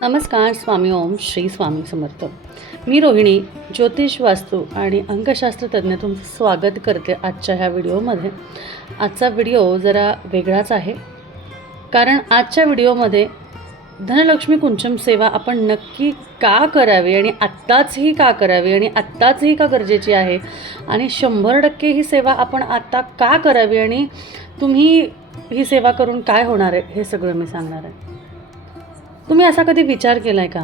नमस्कार. स्वामी ओम श्री स्वामी समर्थ. मी रोहिणी, ज्योतिष वास्तू आणि अंकशास्त्र तज्ज्ञ तुमचं स्वागत करते आजच्या ह्या व्हिडिओमध्ये. आजचा व्हिडिओ जरा वेगळाच आहे, कारण आजच्या व्हिडिओमध्ये धनलक्ष्मी कुंचम सेवा आपण नक्की का करावी आणि आत्ताचही का करावी आणि आत्ताचही का गरजेची आहे आणि 100% ही सेवा आपण आत्ता का करावी आणि तुम्ही ही सेवा करून काय होणार आहे हे सगळं मी सांगणार आहे. तुम्ही असा कधी विचार केला आहे का?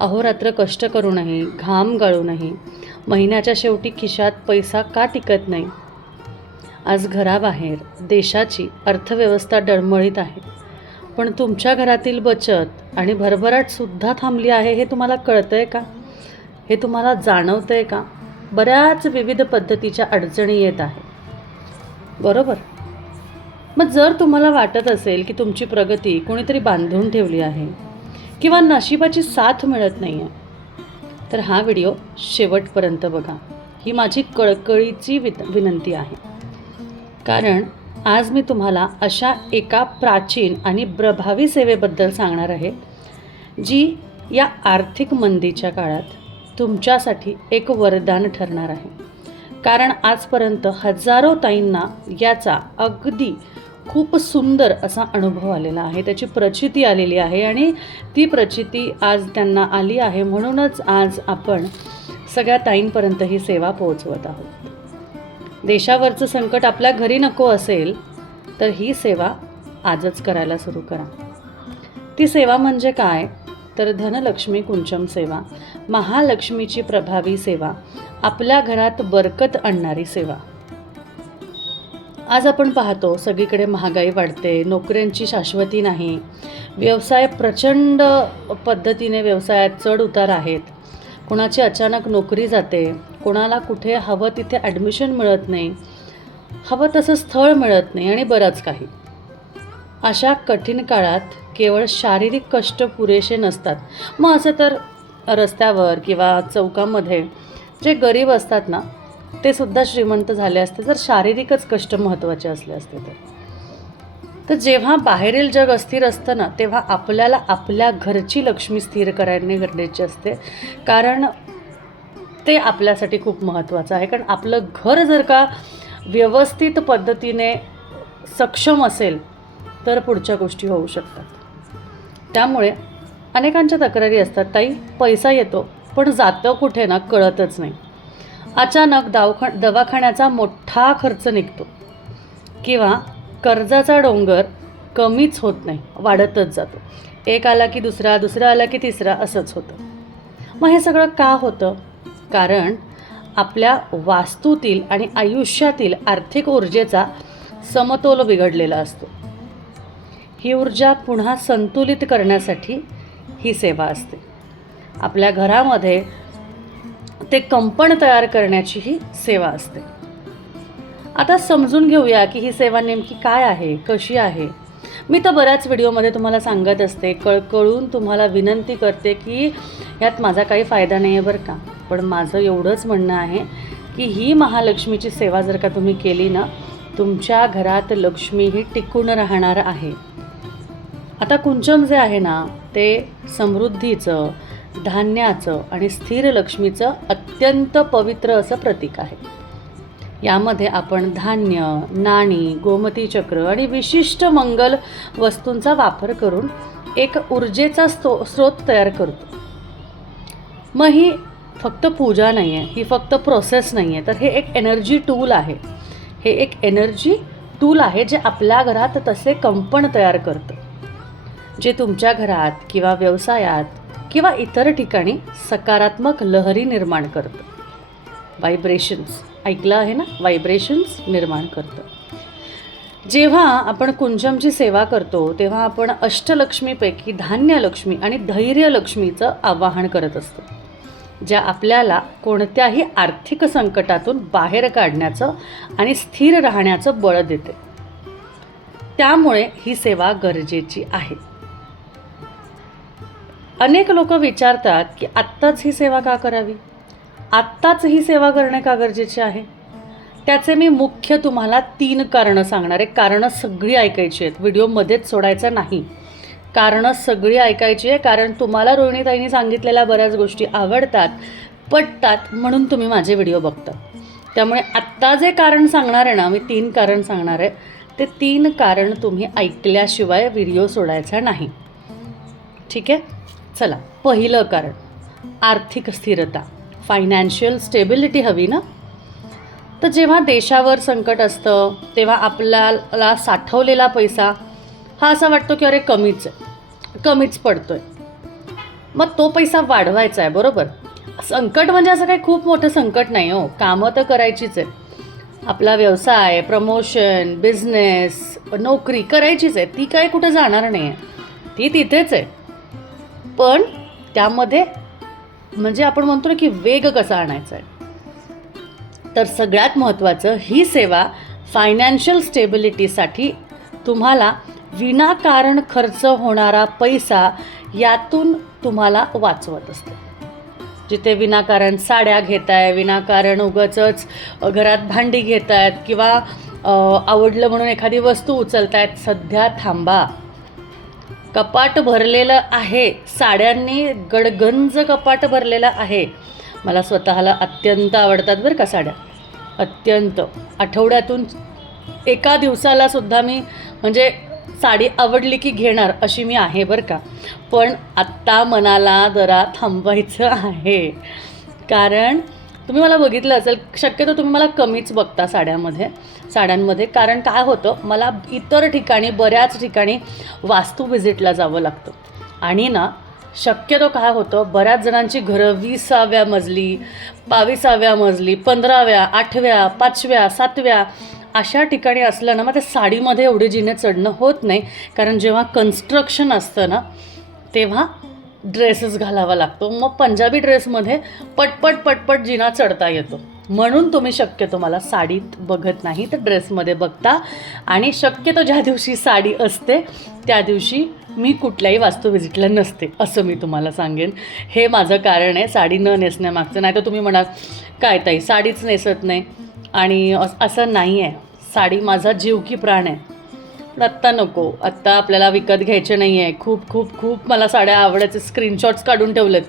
अहोरात्र कष्ट करूनही, घाम गाळूनही महिन्याच्या शेवटी खिशात पैसा का टिकत नाही? आज घराबाहेर देशाची अर्थव्यवस्था डळमळीत आहे, पण तुमच्या घरातील बचत आणि भरभराटसुद्धा थांबली आहे. हे तुम्हाला कळतं आहे का? हे तुम्हाला जाणवतं आहे का? बऱ्याच विविध पद्धतीच्या अडचणी येत आहेत, बरोबर? मग जर तुम्हाला वाटत असेल की तुमची प्रगती कोणीतरी बांधून ठेवली आहे किंवा नशिबाची साथ मिळत नाही आहे, तर हा व्हिडिओ शेवटपर्यंत बघा. ही माझी कळकळीची विनंती आहे, कारण आज मी तुम्हाला अशा एका प्राचीन आणि प्रभावी सेवेबद्दल सांगणार आहे, जी या आर्थिक मंदीच्या काळात तुमच्यासाठी एक वरदान ठरणार आहे. कारण आजपर्यंत हजारो ताईंना याचा अगदी खूप सुंदर असा अनुभव आलेला आहे, त्याची प्रचिती आलेली आहे आणि ती प्रचिती आज त्यांना आली आहे. म्हणूनच आज आपण सगळ्या ताईंपर्यंत ही सेवा पोहोचवत आहोत. देशावरचं संकट आपल्या घरी नको असेल तर ही सेवा आजच करायला सुरू करा. ती सेवा म्हणजे काय? तर धनलक्ष्मी कुंचम सेवा, महालक्ष्मीची प्रभावी सेवा, आपल्या घरात बरकत आणणारी सेवा. आज आपण पाहतो सगळीकडे महागाई वाढते, नोकऱ्यांची शाश्वती नाही, व्यवसाय प्रचंड पद्धतीने व्यवसायात चढ उतार आहेत, कोणाची अचानक नोकरी जाते, कोणाला कुठे हवं तिथे ॲडमिशन मिळत नाही, हवं तसं स्थळ मिळत नाही आणि बरंच काही. अशा कठीण काळात केवळ शारीरिक कष्ट पुरेसे नसतात. मग असं तर रस्त्यावर किंवा चौकामध्ये जे गरीब असतात ना, ते सुद्धा श्रीमंत झाले असते जर शारीरिकच कष्ट महत्त्वाचे असले असते तर जेव्हा बाहेरील जग अस्थिर असतं ना, तेव्हा आपल्याला आपल्या घरची लक्ष्मी स्थिर करणे गरजेचे असते, कारण ते आपल्यासाठी खूप महत्त्वाचं आहे. कारण आपलं घर जर का व्यवस्थित पद्धतीने सक्षम असेल तर पुढच्या गोष्टी होऊ शकतात. त्यामुळे अनेकांच्या तक्रारी असतात, ताई पैसा येतो पण जातं कुठे ना कळतच नाही. अचानक दवाखान्याचा मोठा खर्च निघतो किंवा कर्जाचा डोंगर कमीच होत नाही, वाढतच जातो. एक आला की दुसरा, दुसरा आला की तिसरा, असंच होतं. मग हे सगळं का होतं? कारण आपल्या वास्तूतील आणि आयुष्यातील आर्थिक ऊर्जेचा समतोल बिघडलेला असतो. ही ऊर्जा पुन्हा संतुलित करण्यासाठी ही सेवा असते. आपल्या घरामध्ये ते कंपन तयार करण्याची ही सेवा असते. आता समजून घेऊया की ही सेवा नेमकी काय आहे, कशी आहे. मी तर बऱ्याच व्हिडिओमध्ये तुम्हाला सांगत असते, कळकळून तुम्हाला विनंती करते की यात माझा काही फायदा नाही आहे बरं का, पण माझं एवढंच म्हणणं आहे की ही महालक्ष्मीची सेवा जर का तुम्ही केली ना, तुमच्या घरात लक्ष्मी ही टिकून राहणार आहे. आता कुंचम जे आहे ना, ते समृद्धीचं, धान्याचं आणि स्थिर लक्ष्मीचं अत्यंत पवित्र असं प्रतीक आहे. यामध्ये आपण धान्य, नाणी, गोमती चक्र आणि विशिष्ट मंगल वस्तूंचा वापर करून एक ऊर्जेचा स्रोत तयार करतो. मग ही फक्त पूजा नाही आहे, ही फक्त प्रोसेस नाही आहे, तर हे एक एनर्जी टूल आहे. हे एक एनर्जी टूल आहे जे आपल्या घरात तसे कंपन तयार करतं, जे तुमच्या घरात किंवा व्यवसायात किंवा इतर ठिकाणी सकारात्मक लहरी निर्माण करतं. व्हायब्रेशन्स ऐकलं आहे ना, व्हायब्रेशन्स निर्माण करतं. जेव्हा आपण कुंचमची सेवा करतो तेव्हा आपण अष्टलक्ष्मीपैकी धान्यलक्ष्मी आणि धैर्यलक्ष्मीचं आवाहन करत असतो, ज्या आपल्याला कोणत्याही आर्थिक संकटातून बाहेर काढण्याचं आणि स्थिर राहण्याचं बळ देते. त्यामुळे ही सेवा गरजेची आहे. अनेक लोक विचारतात की आत्ताच ही सेवा का करावी, आत्ताच ही सेवा करणे का गरजेचे आहे. त्याचे मी मुख्य तुम्हाला 3 कारणं सांगणार आहे. कारणं सगळी ऐकायची आहेत, व्हिडिओमध्येच सोडायचं नाही. कारणं सगळी ऐकायची आहे, कारण तुम्हाला रोहिणीताईंनी सांगितलेल्या बऱ्याच गोष्टी आवडतात, पटतात, म्हणून तुम्ही माझे व्हिडिओ बघता. त्यामुळे आत्ता जे कारण सांगणार आहे ना, मी 3 कारण सांगणार आहे, ते 3 कारण तुम्ही ऐकल्याशिवाय व्हिडिओ सोडायचा नाही. ठीक आहे? चला, पहिलं कारण, आर्थिक स्थिरता, फायनान्शियल स्टेबिलिटी हवी ना. तर जेव्हा देशावर संकट असतं तेव्हा आपल्याला साठवलेला पैसा हा असा वाटतो की अरे कमीच पडतो आहे. मग तो पैसा वाढवायचा आहे, बरोबर. संकट म्हणजे असं काही खूप मोठं संकट नाही हो, कामं तर करायचीच आहे. आपला व्यवसाय, प्रमोशन, बिझनेस, नोकरी करायचीच आहे, ती काय कुठं जाणार नाही आहे, ती तिथेच आहे. पण त्यामध्ये म्हणजे आपण म्हणतो ना की वेग कसा आणायचा आहे. तर सगळ्यात महत्त्वाचं, ही सेवा फायनान्शियल स्टेबिलिटीसाठी तुम्हाला विनाकारण खर्च होणारा पैसा यातून तुम्हाला वाचवत असते. जिथे विनाकारण साड्या घेताय, विनाकारण उगाचच घरात भांडी घेतायत किंवा आवडलं म्हणून एखादी वस्तू उचलतायत, सध्या थांबा. कपाट भरलेलं आहे, साड्यांनी गडगंज कपाट भरलेलं आहे. मला स्वतःला अत्यंत आवडतात बरं का साड्या, अत्यंत. आठवड्यातून एका दिवसाला सुद्धा मी म्हणजे साडी आवडली की घेणार अशी मी आहे बरं का. पण आत्ता मनाला जरा थांबवायचं आहे, कारण तुम्ही मला बघितलं असेल, शक्यतो तुम्ही मला कमीच बघता साड्यांमध्ये. कारण काय होतं, मला इतर ठिकाणी, बऱ्याच ठिकाणी वास्तू व्हिजिटला जावं लागतं. आणि ना शक्यतो काय होतं, बऱ्याच जणांची घरं 20व्या मजली, 22व्या मजली, 15व्या, 8व्या, 5व्या, 7व्या अशा ठिकाणी असलं ना, मग त्या साडीमध्ये एवढे जिने चढणं होत नाही. कारण जेव्हा कन्स्ट्रक्शन असतं ना, तेव्हा ड्रेसेस घालावा लागतो. मग पंजाबी ड्रेसमध्ये पटपट जिना चढता येतो. म्हणून तुम्ही शक्यतो मला साडीत बघत नाही, तर ड्रेसमध्ये बघता. आणि शक्यतो ज्या दिवशी साडी असते त्या दिवशी मी कुठल्याही वास्तू व्हिजिटला नसते, असं मी तुम्हाला सांगेन. हे माझं कारण आहे साडी न नेसण्यामागचं. नाही तर तुम्ही म्हणाल काय ताई साडीच नेसत नाही, आणि असं नाही आहे. साडी माझा जीव की प्राण आहे. पण आत्ता नको, आत्ता आपल्याला विकत घ्यायचे नाही आहे. खूप मला साड्या आवडायचे, स्क्रीनशॉट्स काढून ठेवलेत.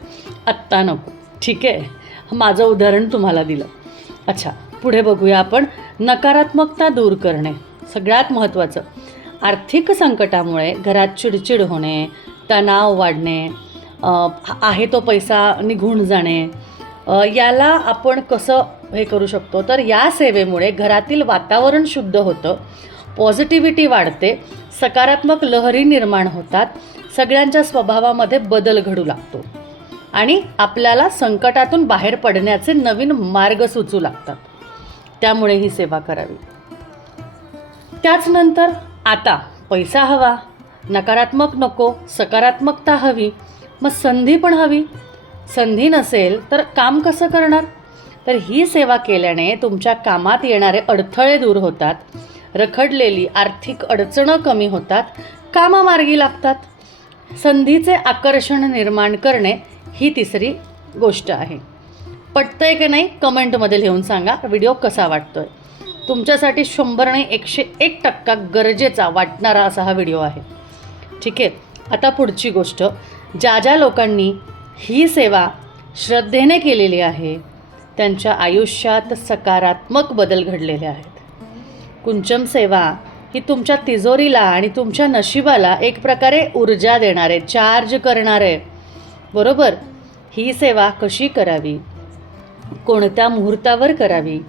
आत्ता नको, ठीक आहे. माझं उदाहरण तुम्हाला दिलं. अच्छा, पुढे बघूया आपण. नकारात्मकता दूर करणे, सगळ्यात महत्त्वाचं. आर्थिक संकटामुळे घरात चिडचिड होणे, तणाव वाढणे, आहे तो पैसा निघून जाणे, याला आपण कसं हे करू शकतो, तर या सेवेमुळे घरातील वातावरण शुद्ध होतं, पॉझिटिव्हिटी वाढते, सकारात्मक लहरी निर्माण होतात, सगळ्यांच्या स्वभावामध्ये बदल घडू लागतो आणि आपल्याला संकटातून बाहेर पडण्याचे नवीन मार्ग सुचू लागतात. त्यामुळे ही सेवा करावी. त्याचनंतर आता पैसा हवा, नकारात्मक नको, सकारात्मकता हवी, मग संधी पण हवी. संधी नसेल तर काम कसं करणार? तर ही सेवा केल्याने तुमच्या कामात येणारे अडथळे दूर होतात, रखडलेली आर्थिक अडचणं कमी होतात, कामं मार्गी लागतात. संधीचे आकर्षण निर्माण करणे ही तिसरी गोष्ट आहे. पटतंय की नाही कमेंटमध्ये लिहून सांगा. व्हिडिओ कसा वाटतोय? तुमच्यासाठी 100 आणि 101% गरजेचा वाटणारा असा हा व्हिडिओ आहे. ठीक आहे. आता पुढची गोष्ट, ज्या लोकांनी ही सेवा श्रद्धेने केलेली आहे त्यांच्या आयुष्यात सकारात्मक बदल घडलेले आहेत. कुंचम सेवा ही तुमच्या तिजोरीला आणि तुमच्या नशिबाला एक प्रकारे ऊर्जा देणारे, चार्ज करणारे, बरोबर. ही सेवा कशी करावी, कोणत्या मुहूर्तावर करावी,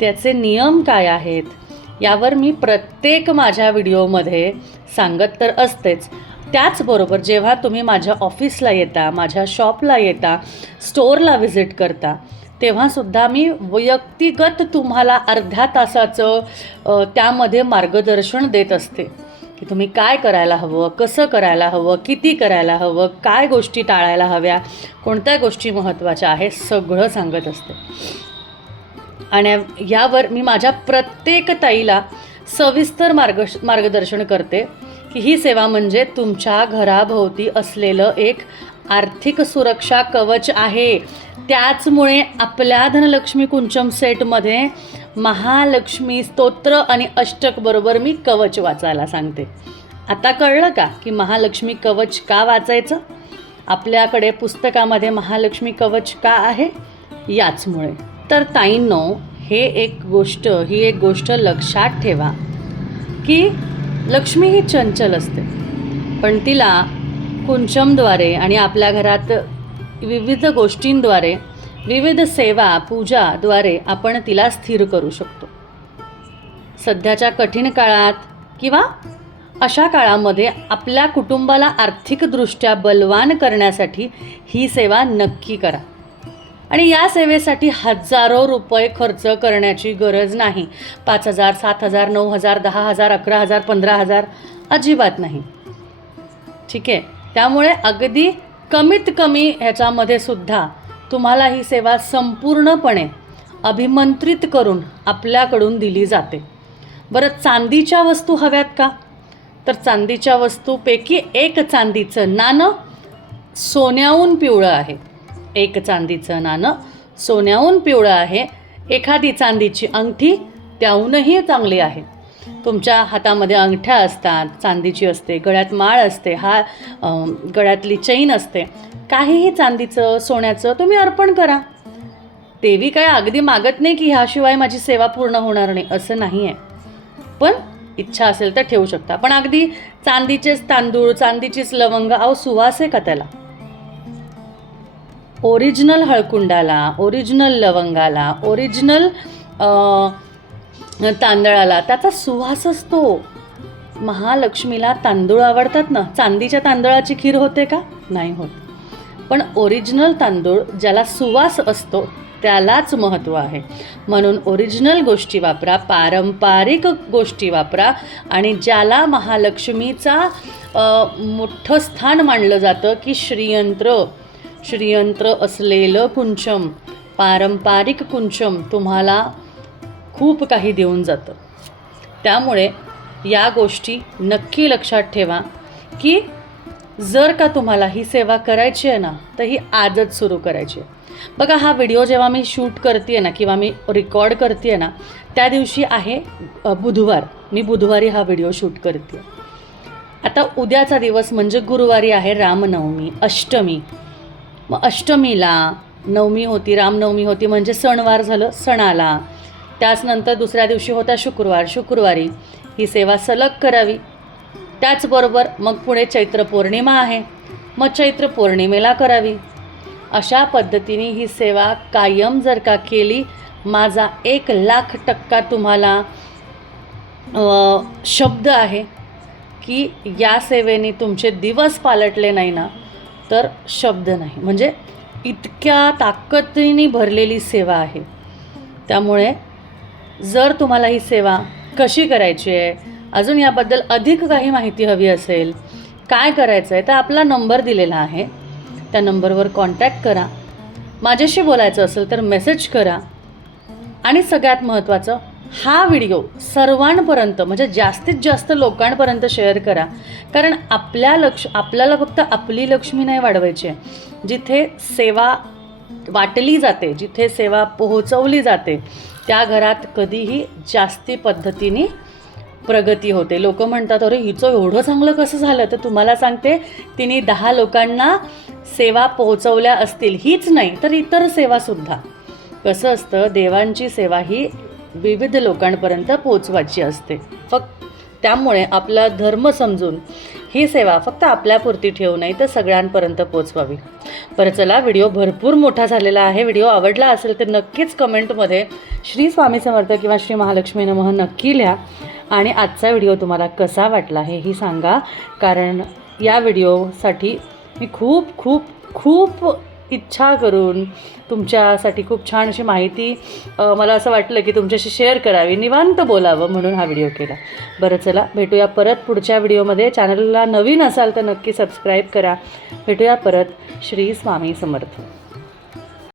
त्याचे नियम काय आहेत, यावर मी प्रत्येक माझ्या व्हिडिओमध्ये सांगत तर असतेच. त्याचबरोबर जेव्हा तुम्ही माझ्या ऑफिसला येता, माझ्या शॉपला येता, स्टोअरला व्हिजिट करता, तेव्हासुद्धा मी व्यक्तिगत तुम्हाला अर्ध्या तासाचं त्यामध्ये मार्गदर्शन देत असते की तुम्ही काय करायला हवं, कसं करायला हवं, किती करायला हवं, काय गोष्टी टाळायला हव्या, कोणत्या गोष्टी महत्त्वाच्या आहे, सगळं सांगत असते. आणि यावर मी माझ्या प्रत्येक ताईला सविस्तर मार्गदर्शन करते की ही सेवा म्हणजे तुमच्या घराभोवती असलेलं एक आर्थिक सुरक्षा कवच आहे. त्याचमुळे आपल्या धनलक्ष्मी कुंचम सेटमध्ये महालक्ष्मी स्तोत्र आणि अष्टक बरोबर मी कवच वाचायला सांगते. आता कळलं का की महालक्ष्मी कवच का वाचायचं? आपल्याकडे पुस्तकामध्ये महालक्ष्मी कवच का आहे? याचमुळे. तर ताईंनो, ही एक गोष्ट लक्षात ठेवा की लक्ष्मी ही चंचल असते, पण तिला कुंचमद्वारे आणि आपल्या घरात विविध गोष्टींद्वारे, विविध सेवा पूजाद्वारे आपण तिला स्थिर करू शकतो. सध्याच्या कठीण काळात किंवा अशा काळामध्ये आपल्या कुटुंबाला आर्थिकदृष्ट्या बलवान करण्यासाठी ही सेवा नक्की करा. आणि या सेवेसाठी हजारो रुपये खर्च करण्याची गरज नाही. 5,000, 7,000, 9,000, 10,000, 11,000, 15,000 अजिबात नाही. ठीक आहे. त्यामुळे अगदी कमीत कमी ह्याच्यामध्ये सुद्धा तुम्हाला ही सेवा संपूर्णपणे अभिमंत्रित करून आपल्याकडून दिली जाते. बरं, चांदीच्या वस्तू हव्यात का? तर चांदीच्या वस्तूपैकी एक चांदीचं नाणं सोन्याहून पिवळं आहे. एक चांदीचं नाणं सोन्याहून पिवळं आहे. एखादी चांदीची अंगठी त्याहूनही चांगली आहे. तुमच्या हातामध्ये अंगठ्या असतात, चांदीची असते, गळ्यात माळ असते, गळ्यातली चैन असते, काहीही चांदीचं सोन्याचं तुम्ही अर्पण करा. देवी काय अगदी मागत नाही की ह्याशिवाय माझी सेवा पूर्ण होणार नाही, असं नाही आहे. पण इच्छा असेल तर ठेवू शकता. पण अगदी चांदीचेच तांदूळ, चांदीचीच लवंग, सुवास आहे का त्याला? ओरिजिनल हळकुंडाला, ओरिजिनल लवंगाला, ओरिजिनल तांदळाला त्याचा सुवास असतो. महालक्ष्मीला तांदूळ आवडतात ना. चांदीच्या तांदळाची खीर होते का? नाही होत. पण ओरिजिनल तांदूळ ज्याला सुवास असतो त्यालाच महत्त्व आहे. म्हणून ओरिजिनल गोष्टी वापरा, पारंपरिक गोष्टी वापरा. आणि ज्याला महालक्ष्मीचा मोठं स्थान मानलं जातं की श्रीयंत्र असलेलं कुंचम, पारंपरिक कुंचम तुम्हाला खूप काही देऊन जातं. त्यामुळे या गोष्टी नक्की लक्षात ठेवा की जर का तुम्हाला ही सेवा करायची आहे ना, तर ही आजच सुरू करायची आहे. बघा, हा व्हिडिओ जेव्हा मी शूट करते आहे ना किंवा मी रेकॉर्ड करते आहे ना, त्या दिवशी आहे बुधवार. मी बुधवारी हा व्हिडिओ शूट करते. आता उद्याचा दिवस म्हणजे गुरुवारी आहे रामनवमी, अष्टमी. मग अष्टमीला नवमी होती, रामनवमी होती, म्हणजे सणवार झालं, सण आला. त्याचनंतर दुसऱ्या दिवशी होता शुक्रवारी ही सेवा सलग करावी. त्याचबरोबर मग पुढे चैत्र पौर्णिमा आहे, मग चैत्र पौर्णिमेला करावी. अशा पद्धतीने ही सेवा कायम जर का केली, माझा 1,00,000% तुम्हाला शब्द आहे की या सेवेने तुमचे दिवस पालटले नाही ना, तर शब्द नाही. म्हणजे इतक्या ताकदीने भरलेली सेवा आहे. त्यामुळे जर तुम्हाला ही सेवा कशी करायची आहे, अजून याबद्दल अधिक काही माहिती हवी असेल, काय करायचं आहे, तर आपला नंबर दिलेला आहे. त्या नंबरवर कॉन्टॅक्ट करा. माझ्याशी बोलायचं असेल तर मेसेज करा. आणि सगळ्यात महत्त्वाचं, हा व्हिडिओ सर्वांपर्यंत म्हणजे जास्तीत जास्त लोकांपर्यंत शेअर करा. कारण आपल्याला फक्त आपली लक्ष्मी नाही वाढवायची आहे. जिथे सेवा वाटली जाते, जिथे सेवा पोहोचवली जाते, त्या घरात कधीही जास्ती पद्धतीने प्रगती होते. लोक म्हणतात, अरे हिचं एवढं चांगलं कसं झालं? तर तुम्हाला सांगते, तिने 10 लोकांना सेवा पोहोचवल्या असतील. हीच नाही तर इतर सेवासुद्धा. कसं असतं, देवांची सेवा ही विविध लोकांपर्यंत पोहोचवायची असते. त्यामुळे आपला धर्म समजून ही सेवा फक्त आपल्यापुरती ठेवू नये, तर सगळ्यांपर्यंत पोहोचवावी. बरं, चला, व्हिडिओ भरपूर मोठा झालेला आहे. व्हिडिओ आवडला असेल तर नक्कीच कमेंटमध्ये श्री स्वामी समर्थ किंवा श्री महालक्ष्मी नमः नक्की लिहा. आणि आजचा व्हिडिओ तुम्हाला कसा वाटला हेही सांगा. कारण या व्हिडिओसाठी मी खूप खूप खूप इच्छा करून तुमच्यासाठी खूप छान अशी माहिती मला असं वाटलं की तुमच्याशी शेअर करावी, निवांत बोलावं, म्हणून हा व्हिडिओ केला. बरं, चला, भेटूया परत पुढच्या व्हिडिओमध्ये. चॅनलला नवीन असाल तर नक्की सबस्क्राईब करा. भेटूया परत. श्री स्वामी समर्थ.